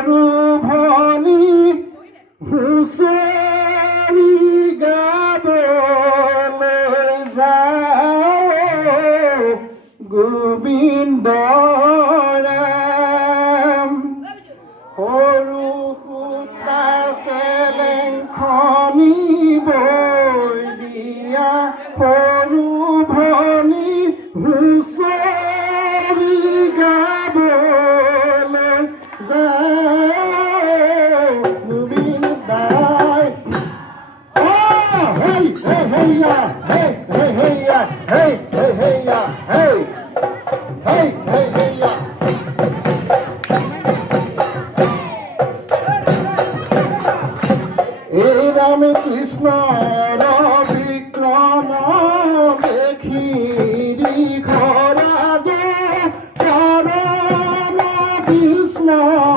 সৰু ভনী হুঁচৰি গাবলৈ যাওঁ গোবিন্দ ৰাম সৰু সূতাৰ চেলেংখনি বৈ দিয়া সৰু ভনী হুঁচৰি গাবলৈ যাওঁ গোবিন্দাই hey hey hey ya hey hey hey ya hey hey hey ya hey hey hey hey ya এই রাম কৃষ্ণ বিক্রম দেখি খরাজ পরম বিস্ময়